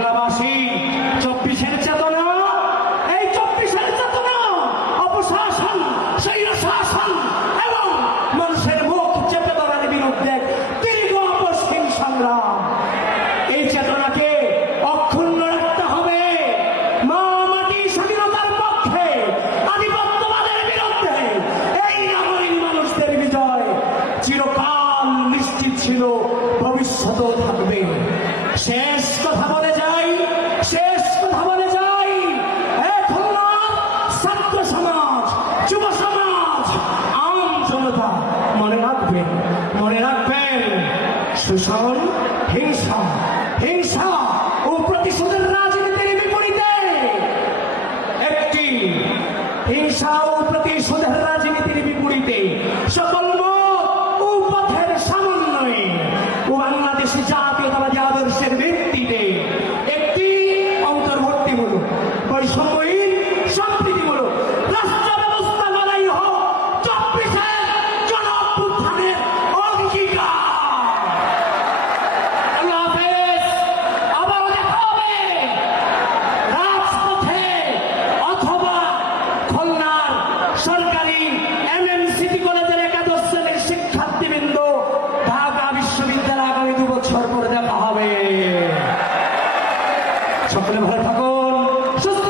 খুলনাবাসী 24-এর চেতনা, এই 24-এর চেতনা অপশাসন, স্বৈরশাসন এবং মানুষের মুখ চেপে ধরার বিরুদ্ধে দীর্ঘ অপসীম সংগ্রাম। এই চেতনাকে অক্ষুণ্ণ রাখতে হবে। মা মাটি স্বাধীনতার পক্ষে, আধিপত্যবাদের বিরুদ্ধে এই নাগরিক মানুষদের বিজয় চিরকাল নিশ্চিত ছিল, ভবিষ্যতেও থাকবে। শেষ কথা বলে যাই, শেষ কথা বলে যাই, খুলনার ছাত্র সমাজ, যুব সমাজ, আম জনতা মনে রাখবেন, মনে রাখবেন, শোষণ, হিংসা, হিংসা ও প্রতিশোধের রাজনীতির বিপরীতে একটি হিংসা ও প্রতিশোধের রাজনীতির বিপরীতে সকল মত ও পথের সমন্বয়ে ও বাংলাদেশি জাতীয়তাবাদী আদর্শের ভিত্তিতে একটি অন্তর্বর্তীমূলক, বৈষম্যহীন, সম্প্রীতিমূলক রাষ্ট্র ব্যবস্থা গড়াই হোক 24-এর গণঅভ্যুত্থানের অঙ্গীকার। আল্লাহ হাফেজ। আবারও দেখা হবে রাজপথে অথবা খুলনার সরকারি সিটি কলেজের একাদশ শ্রেণীর শিক্ষার্থীবৃন্দ, ঢাকা বিশ্ববিদ্যালয় আগামী 2 বছর পরে দেখা হবে। সকলে ভালো থাকুন, সুস্থ